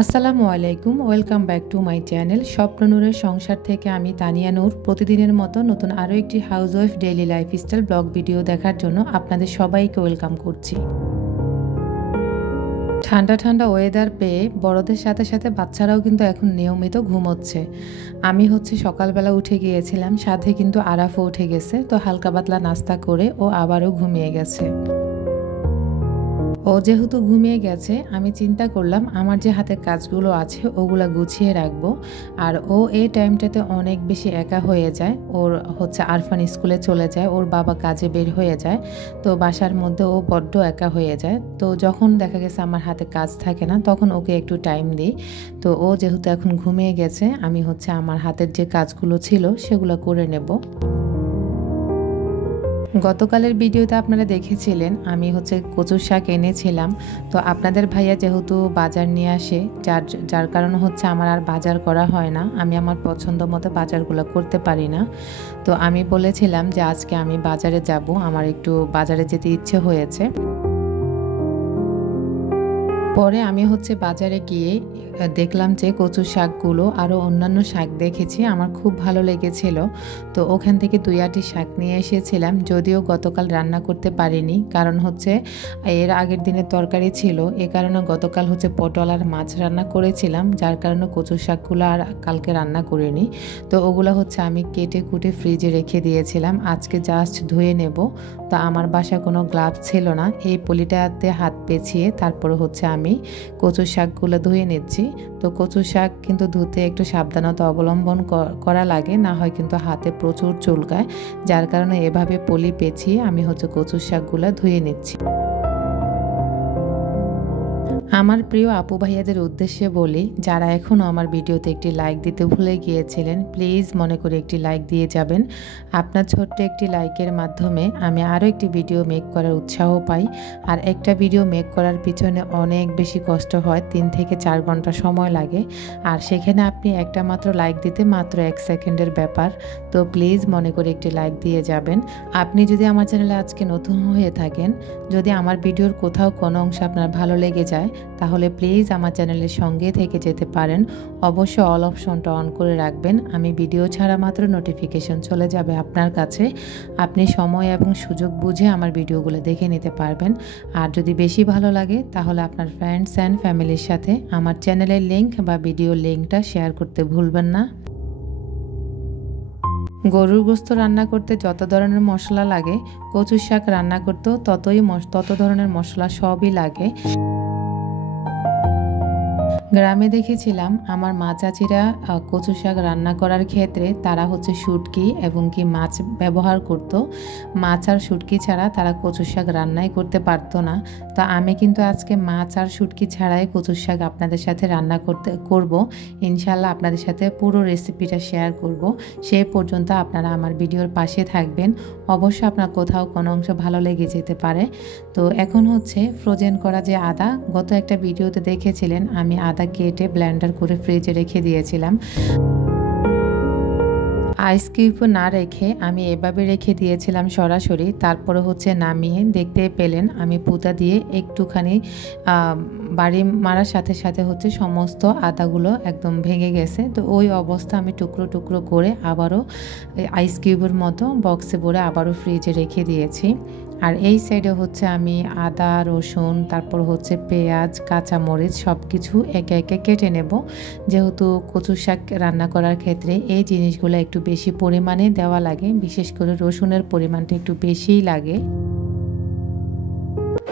আসসালামু আলাইকুম, welcome back to my channel স্বপ্ন নূরের সংসার থেকে আমি তানিয়া নূর। প্রতিদিনের মতো নতুন আরও একটি housewife daily lifestyle blog video দেখার জন্য আপনাদের সবাইকে ওয়েলকাম করছি। ঠান্ডা ঠান্ডা ওয়েদার পেয়ে বড়দের সাথে সাথে বাচ্চারাও কিন্তু এখন নিয়মিত ঘুমোচ্ছে। আমি সকালবেলা উঠে গিয়েছিলাম, সাথে কিন্তু আরাফও উঠে গেছে। তো হালকা পাতলা নাস্তা করে ও আবারও ঘুমিয়ে গেছে। ও যেহেতু ঘুমিয়ে গেছে, আমি চিন্তা করলাম আমার যে হাতে কাজগুলো আছে ওগুলা গুছিয়ে রাখবো। আর ও এই টাইমটাতে অনেক বেশি একা হয়ে যায়। ওর আরফান স্কুলে চলে যায়, ওর বাবা কাজে বের হয়ে যায়। তো বাসার মধ্যে ও বড্ড একা হয়ে যায়। তো যখন দেখা গেছে আমার হাতে কাজ থাকে না, তখন ওকে একটু টাইম দিই। তো ও যেহেতু এখন ঘুমিয়ে গেছে, আমি আমার হাতের যে কাজগুলো ছিল সেগুলো করে নেব। গতকালের ভিডিওতে আপনারা দেখেছিলেন আমি কচুর শাক এনেছিলাম। তো আপনাদের ভাইয়া যেহেতু বাজার নিয়ে আসে, যার কারণে আমার আর বাজার করা হয় না। আমি আমার পছন্দ মতো বাজারগুলো করতে পারি না। তো আমি বলেছিলাম যে আজকে আমি বাজারে যাব, আমার একটু বাজারে যেতে ইচ্ছে হয়েছে। পরে আমি বাজারে গিয়ে দেখলাম যে কচু শাকগুলো আরও অন্যান্য শাক দেখেছি, আমার খুব ভালো লেগেছিল। তো ওখান থেকে 2-8টি শাক নিয়ে এসেছিলাম, যদিও গতকাল রান্না করতে পারিনি, কারণ এর আগের দিনের তরকারি ছিল। এ কারণে গতকাল পটল আর মাছ রান্না করেছিলাম, যার কারণে কচু শাকগুলো আর কালকে রান্না করিনি। তো ওগুলো আমি কেটে কুটে ফ্রিজে রেখে দিয়েছিলাম, আজকে জাস্ট ধুয়ে নেব। তো আমার বাসায় কোনো গ্লাভস ছিল না, এই পলিটাতে হাত পেঁচিয়ে তারপরে আমি কচু শাকগুলো ধুয়ে নিচ্ছি। তো কচু শাক কিন্তু ধুতে একটু সাবধানতা অবলম্বন করা লাগে, না হয় কিন্তু হাতে প্রচুর চুলকায়। যার কারণে এভাবে পলি পেঁচিয়ে আমি কচু শাকগুলো ধুয়ে নিচ্ছি। আমার প্রিয় আপু ভাইয়াদের উদ্দেশ্যে বলি, যারা এখনও আমার ভিডিওতে একটি লাইক দিতে ভুলে গিয়েছিলেন, প্লিজ মনে করে একটি লাইক দিয়ে যাবেন। আপনার ছোট্ট একটি লাইকের মাধ্যমে আমি আরও একটি ভিডিও মেক করার উৎসাহ পাই। আর একটা ভিডিও মেক করার পিছনে অনেক বেশি কষ্ট হয়, 3 থেকে 4 ঘন্টা সময় লাগে। আর সেখানে আপনি একটা মাত্র লাইক দিতে মাত্র 1 সেকেন্ডের ব্যাপার। তো প্লিজ মনে করে একটি লাইক দিয়ে যাবেন। আপনি যদি আমার চ্যানেলে আজকে নতুন হয়ে থাকেন, যদি আমার ভিডিওর কোথাও কোনো অংশ আপনার ভালো লেগে যায়, তাহলে প্লিজ আমার চ্যানেলের সঙ্গে থেকে যেতে পারেন। অবশ্যই অল অপশনটা অন করে রাখবেন, আমি ভিডিও ছাড়া মাত্র নোটিফিকেশন চলে যাবে আপনার কাছে। আপনি সময় এবং সুযোগ বুঝে আমার ভিডিওগুলো দেখে নিতে পারবেন। আর যদি বেশি ভালো লাগে, তাহলে আপনার ফ্রেন্ডস অ্যান্ড ফ্যামিলির সাথে আমার চ্যানেলের লিঙ্ক বা ভিডিও লিঙ্কটা শেয়ার করতে ভুলবেন না। গরুর গোশত রান্না করতে যত ধরনের মশলা লাগে, কচু শাক রান্না করতেও তত ধরনের মশলা সবই লাগে। গ্রামে দেখেছিলাম আমার মা চাচিরা কচু শাক রান্না করার ক্ষেত্রে তারা শুটকি এবং কি মাছ ব্যবহার করত। মাছ আর শুটকি ছাড়া তারা কচু শাক রান্নাই করতে পারতো না। তো আমি কিন্তু আজকে মাছ আর শুটকি ছাড়াই কচু শাক আপনাদের সাথে রান্না করব। ইনশাল্লাহ আপনাদের সাথে পুরো রেসিপিটা শেয়ার করব। সেই পর্যন্ত আপনারা আমার ভিডিওর পাশে থাকবেন। অবশ্যই আপনার কোথাও কোনো অংশ ভালো লেগে যেতে পারে। তো এখন ফ্রোজেন করা যে আদা, গত একটা ভিডিওতে দেখেছিলেন আমি আদা কেটে ব্লেন্ডার করে ফ্রিজে রেখে দিয়েছিলাম। আইস কিউব না রেখে আমি এভাবে রেখে দিয়েছিলাম সরাসরি। তারপরে নামিয়ে দেখতে পেলেন আমি পুতা দিয়ে একটুখানি বাড়ি মারার সাথে সাথে সমস্ত আদাগুলো একদম ভেঙে গেছে। তো ওই অবস্থা আমি টুকরো টুকরো করে আবারও আইস কিউবের মতো বক্সে ভরে আবারও ফ্রিজে রেখে দিয়েছি। আর এই সাইডে আমি আদা, রসুন, তারপর পেঁয়াজ, কাঁচামরিচ সব কিছু একে একে কেটে নেব। যেহেতু কচু শাক রান্না করার ক্ষেত্রে এই জিনিসগুলো একটু বেশি পরিমাণে দেওয়া লাগে, বিশেষ করে রসুনের পরিমাণটা একটু বেশিই লাগে।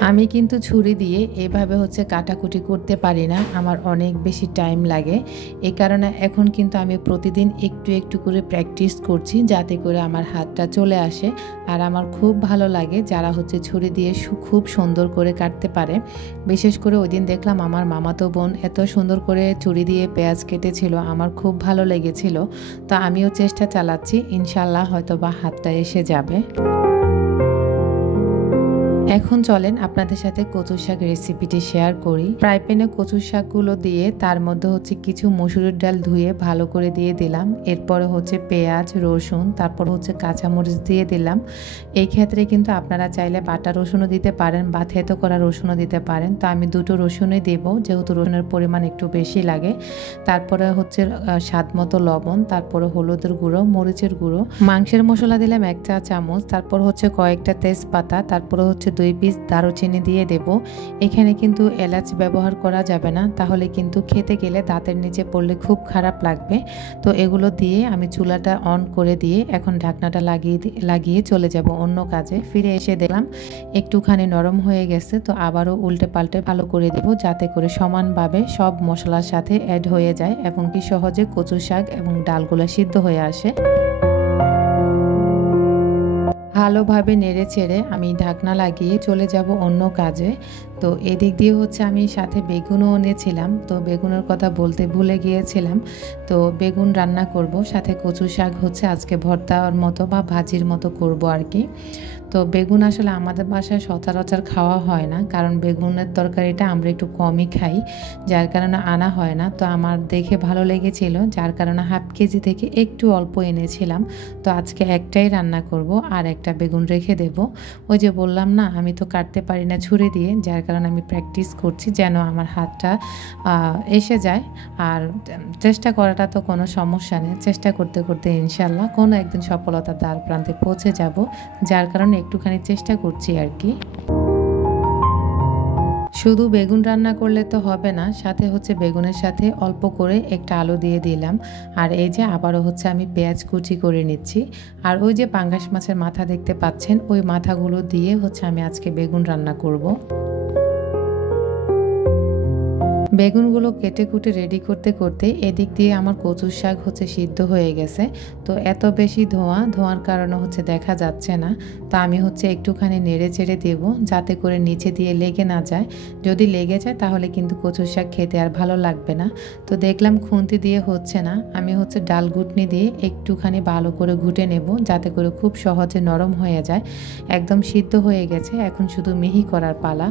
আমি কিন্তু ছুরি দিয়ে এভাবে কাটাকুটি করতে পারি না, আমার অনেক বেশি টাইম লাগে। এই কারণে এখন কিন্তু আমি প্রতিদিন একটু একটু করে প্র্যাকটিস করছি, যাতে করে আমার হাতটা চলে আসে। আর আমার খুব ভালো লাগে যারা ছুরি দিয়ে খুব সুন্দর করে কাটতে পারে। বিশেষ করে ওই দিন দেখলাম আমার মামাতো বোন এত সুন্দর করে ছুরি দিয়ে পেঁয়াজ কেটেছিল, আমার খুব ভালো লেগেছিল। তো আমিও চেষ্টা চালাচ্ছি, ইনশাল্লাহ হয়তো বা হাতটা এসে যাবে। এখন চলেন আপনাদের সাথে কচু শাক রেসিপিটি শেয়ার করি। ফ্রাই প্যানে কচু শাকগুলো দিয়ে তার মধ্যে হচ্ছে কিছু মসুরের ডাল ধুয়ে ভালো করে দিয়ে দিলাম। এরপরে হচ্ছে পেঁয়াজ, রসুন, তারপর হচ্ছে কাঁচামরিচ দিয়ে দিলাম। এই ক্ষেত্রে কিন্তু আপনারা চাইলে বাটা রসুনও দিতে পারেন বা থেতো করা রসুনও দিতে পারেন। তো আমি দুটো রসুনই দেব, যেহেতু রসুনের পরিমাণ একটু বেশি লাগে। তারপরে হচ্ছে স্বাদ মতো লবণ, তারপরে হলুদের গুঁড়ো, মরিচের গুঁড়ো, মাংসের মশলা দিলাম 1 চা চামচ, তারপর হচ্ছে কয়েকটা তেজপাতা, তারপরে হচ্ছে 2 পিস দারুচিনি দিয়ে দেব। এখানে কিন্তু এলাচ ব্যবহার করা যাবে না, তাহলে কিন্তু খেতে গেলে দাঁতের নিচে পড়লে খুব খারাপ লাগবে। তো এগুলো দিয়ে আমি চুলাটা অন করে দিয়ে এখন ঢাকনাটা লাগিয়ে চলে যাব অন্য কাজে। ফিরে এসে দেখলাম একটুখানি নরম হয়ে গেছে, তো আবারও উল্টে পাল্টে ভালো করে দেব, যাতে করে সমানভাবে সব মশলার সাথে অ্যাড হয়ে যায় এবং কি সহজে কচু শাক এবং ডালগুলো সিদ্ধ হয়ে আসে। ভালোভাবে নেড়ে চেড়ে আমি ঢাকনা লাগিয়ে চলে যাব অন্য কাজে। তো এদিক দিয়ে হচ্ছে আমি সাথে বেগুনও এনেছিলাম, তো বেগুনের কথা বলতে ভুলে গিয়েছিলাম। তো বেগুন রান্না করব, সাথে কচু শাক হচ্ছে আজকে ভর্তার মতো বা ভাজির মতো করব আর কি। তো বেগুন আসলে আমাদের বাসায় সচরাচর খাওয়া হয় না, কারণ বেগুনের তরকারিটা আমরা একটু কমই খাই, যার কারণে আনা হয় না। তো আমার দেখে ভালো লেগেছিল, যার কারণে হাফ কেজি থেকে একটু অল্প এনেছিলাম। তো আজকে একটাই রান্না করব আর একটা বেগুন রেখে দেব। ওই যে বললাম না, আমি তো কাটতে পারি না ছুরি দিয়ে, যার কারণে আমি প্র্যাকটিস করছি যেন আমার হাতটা এসে যায়। আর চেষ্টা করাটা তো কোনো সমস্যা নেই, চেষ্টা করতে করতে ইনশাল্লাহ কোনো একদিন সফলতার দ্বার প্রান্তে পৌঁছে যাব, যার কারণে একটুখানি চেষ্টা করছি আর কি। শুধু বেগুন রান্না করলে তো হবে না, সাথে হচ্ছে বেগুনের সাথে অল্প করে একটা আলু দিয়ে দিলাম। আর এই যে আবারও হচ্ছে আমি পেঁয়াজ কুচি করে নিচ্ছি। আর ওই যে পাঙ্গাস মাছের মাথা দেখতে পাচ্ছেন, ওই মাথাগুলো দিয়ে হচ্ছে আমি আজকে বেগুন রান্না করব। বেগুনগুলো কেটে কুটে রেডি করতে করতে এদিক দিয়ে আমার কচুর শাক হচ্ছে সিদ্ধ হয়ে গেছে। তো এত বেশি ধোঁয়ার কারণে হচ্ছে দেখা যাচ্ছে না। তো আমি হচ্ছে একটুখানি নেড়ে চেড়ে দেব, যাতে করে নিচে দিয়ে লেগে না যায়। যদি লেগে যায় তাহলে কিন্তু কচুর শাক খেতে আর ভালো লাগবে না। তো দেখলাম খুন্তি দিয়ে হচ্ছে না, আমি হচ্ছে ডাল ঘুটনি দিয়ে একটুখানি ভালো করে ঘুটে নেব, যাতে করে খুব সহজে নরম হয়ে যায়। একদম সিদ্ধ হয়ে গেছে, এখন শুধু মিহি করার পালা।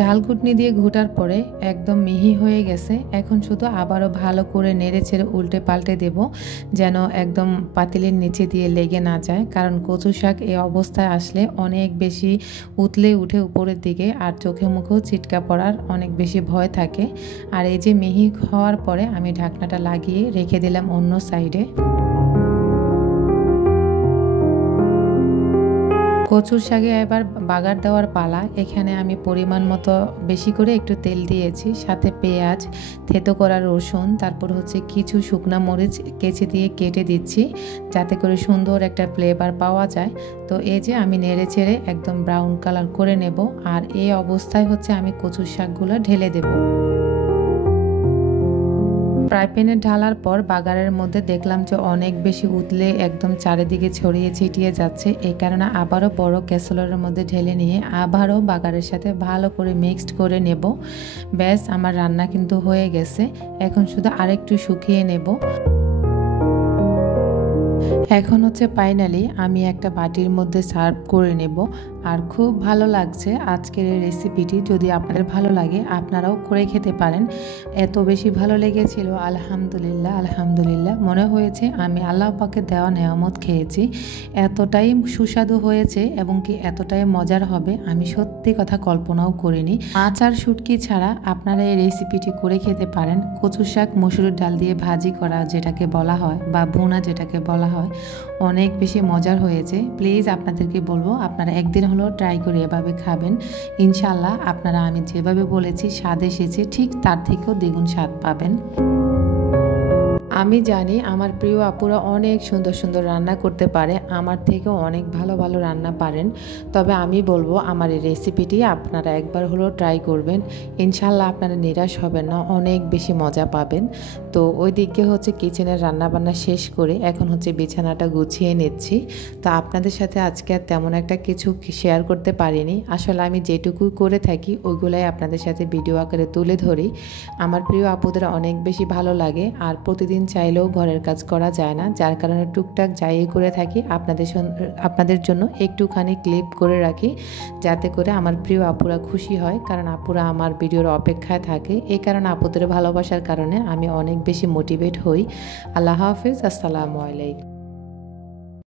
ডাল ঘুটনি দিয়ে ঘুটার পরে একদম মিহি হয়ে গেছে। এখন শুধু আবারও ভালো করে নেড়ে চেড়ে উল্টে পাল্টে দেব, যেন একদম পাতিলের নিচে দিয়ে লেগে না যায়। কারণ কচু শাক এই অবস্থায় আসলে অনেক বেশি উতলে উঠে উপরের দিকে, আর চোখে মুখেও ছিটকা পড়ার অনেক বেশি ভয় থাকে। আর এই যে মিহি হওয়ার পরে আমি ঢাকনাটা লাগিয়ে রেখে দিলাম অন্য সাইডে। কচুর শাকে এবার বাগার দেওয়ার পালা। এখানে আমি পরিমাণ মতো বেশি করে একটু তেল দিয়েছি, সাথে পেঁয়াজ, থেতো করা রসুন, তারপর হচ্ছে কিছু শুকনা মরিচ কেচি দিয়ে কেটে দিচ্ছি, যাতে করে সুন্দর একটা ফ্লেভার পাওয়া যায়। তো এই যে আমি নেড়ে চেড়ে একদম ব্রাউন কালার করে নেব। আর এই অবস্থায় হচ্ছে আমি কচুর শাকগুলো ঢেলে দেব। ফ্রাই প্যানে ঢালার পর বাগারের মধ্যে দেখলাম যে অনেক বেশি উতলে একদম চারিদিকে ছড়িয়ে ছিটিয়ে যাচ্ছে। এই কারণে আবারও বড় ক্যাসেরোলের মধ্যে ঢেলে নিয়ে আবারও বাগারের সাথে ভালো করে মিক্সড করে নেব। ব্যাস, আমার রান্না কিন্তু হয়ে গেছে। এখন শুধু আরেকটু শুকিয়ে নেব। এখন হচ্ছে ফাইনালি আমি একটা বাটির মধ্যে সার্ভ করে নেব। আর খুব ভালো লাগছে আজকের এই রেসিপিটি। যদি আপনাদের ভালো লাগে আপনারাও করে খেতে পারেন। এত বেশি ভালো লেগেছিল, আলহামদুলিল্লাহ আলহামদুলিল্লাহ। মনে হয়েছে আমি আল্লাহ পাকের দেওয়া নেয়ামত খেয়েছি। এতটাই সুস্বাদু হয়েছে এবং কি এতটাই মজার হবে আমি সত্যি কথা কল্পনাও করিনি। মাছ আর শুটকি ছাড়া আপনারা এই রেসিপিটি করে খেতে পারেন। কচু শাক মসুরের ডাল দিয়ে ভাজি করা যেটাকে বলা হয়, বা ভুনা যেটাকে বলা হয়, অনেক বেশি মজার হয়েছে। প্লিজ আপনাদেরকে বলবো আপনারা একদিন হলেও ট্রাই করে এভাবে খাবেন। ইনশাল্লাহ আপনারা আমি যেভাবে বলেছি স্বাদ এসেছে, ঠিক তার থেকেও দ্বিগুণ স্বাদ পাবেন। আমি জানি আমার প্রিয় আপুরা অনেক সুন্দর সুন্দর রান্না করতে পারে, আমার থেকেও অনেক ভালো ভালো রান্না পারেন। তবে আমি বলবো আমার এই রেসিপিটি আপনারা একবার হলেও ট্রাই করবেন। ইনশাল্লাহ আপনারা নিরাশ হবেন না, অনেক বেশি মজা পাবেন। তো ওই দিকে হচ্ছে কিচেনের রান্নাবান্না শেষ করে এখন হচ্ছে বিছানাটা গুছিয়ে নিচ্ছি। তো আপনাদের সাথে আজকে আর তেমন একটা কিছু শেয়ার করতে পারিনি। আসলে আমি যেটুকু করে থাকি ওইগুলাই আপনাদের সাথে ভিডিও আকারে তুলে ধরি। আমার প্রিয় আপুদের অনেক বেশি ভালো লাগে, আর প্রতিদিন চাইলেও ঘরের কাজ করা যায় না, যার কারণে টুকটাক যাই করে থাকি আপনাদের জন্য একটুখানি ক্লিপ করে রাখি, যাতে করে আমার প্রিয় আপুরা খুশি হয়। কারণ আপুরা আমার ভিডিওর অপেক্ষায় থাকে, এই কারণে আপুদের ভালোবাসার কারণে আমি অনেক বেশি মোটিভেট হই। আল্লাহ হাফেজ, আসসালামু আলাইকুম।